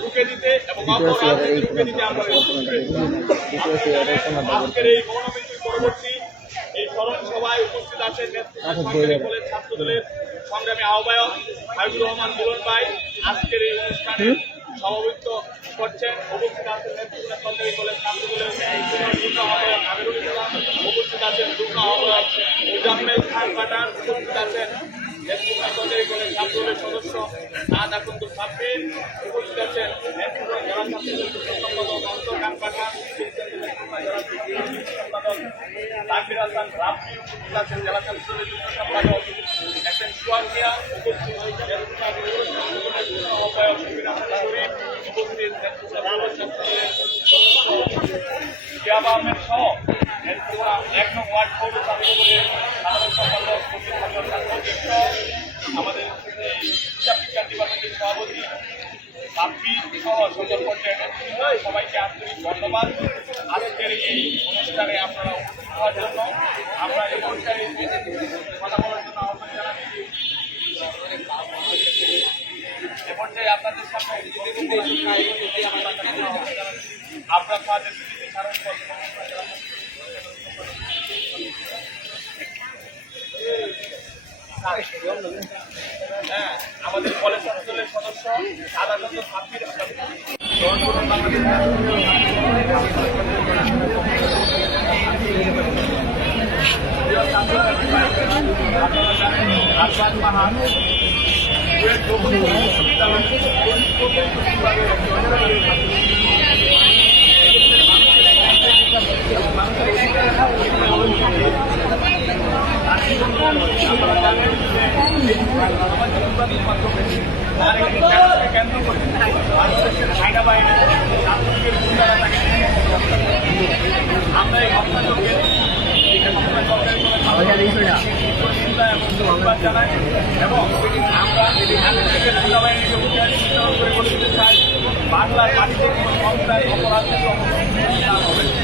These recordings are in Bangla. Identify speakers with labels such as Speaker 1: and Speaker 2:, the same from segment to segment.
Speaker 1: রুখে দিতে এবং অপরাজনীতি রুখে দিতে আমরা আজকের এই গণমিছিল পরবর্তী এই স্মরণ সভায় উপস্থিত আছেন নেতৃত্ব কলেজ ছাত্রদলের সংগ্রামী আহ্বায়ক হাবিবুর রহমান দুলন ভাই। আজকের এই অনুষ্ঠানে সভাপতিত্ব করছেন উপস্থিত আছেন নেতৃত্ব সরকারি কলেজ সিনিয়র যুগ্ম আহ্বায়ক আমিরুল ইসলাম। উপস্থিত আছেন যুগ্ম আহ্বায়ক মুজাম্মেল খান কাটার উপস্থিত আছেন ছাত্রদলের সদস্য সাদ আকুন্দু সাব্বির উপস্থিত আছেন জেলা ছাত্রদলের সম্পাদক অন্তর খান পাঠান সম্পাদক তাকির হাসান রাফি উপস্থিত আছেন জেলা ছাত্রদলের সম্পাদক এস এন সুয়াকিয়া উপস্থিত হয়েছেন আহ্বায়ক আহমেদ শরীফ উপস্থিত শিয়াব আহমেদ সহ এক নং ওয়ার্ড পৌর ছাত্রদলের সাধারণ সম্পাদক সহ সকল পর্যায়ের সবাইকে আন্তরিক ধন্যবাদ। আজকের এই অনুষ্ঠানে আপনারা হওয়ার জন্য আমরা এই কথা বলার জন্য আহ্বান জানাচ্ছি। এ পর্যায়ে আপনাদের সামনে আপনার সাথে সারণ আমাদের কলেজ ছাত্রদলের সদস্য আদালত ছাব্বির গ্রহণ আমরা এই হত্যাযোগ্যে জানাই এবং আমরা সেনাবাহিনীকে করে বলে দিতে চাই বাংলার মাটিতে কোনো সন্ত্রাস অপরাধের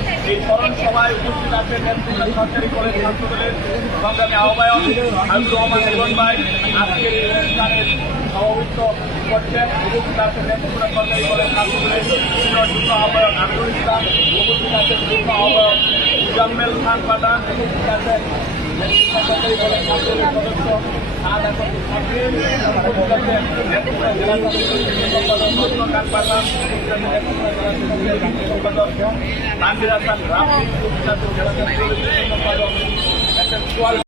Speaker 1: এই স্মরণ সভায় উপস্থিত আছেন নেতৃত্ব সরকারি কলেজ ছাত্রদলের সংগ্রামী আহ্বায়ক হাবিবুর রহমান জীবন ভাই। আজকের এই অনুষ্ঠানের সভাপতিত্ব করছেন। উপস্থিত আছেন নেতৃত্ব সরকারি কলেজ ছাত্রদলের যুগ্ম আহ্বায়ক আমিরুল ইসলাম। উপস্থিত আছেন যুগ্ম আহ্বায়ক মুজাম্মেল খান পাঠান উপস্থিত আছেন সরকারি কলেজ ছাত্রদলের সম্পাদক নজরুল খান পাঠান উপস্থিত আছেন নেতৃত্ব জেলা ছাত্রদলের সম্পাদক তানভীর হাসান রাফি উপস্থিত আছেন জেলা ছাত্রদলের সম্পাদক এস এম সোয়াল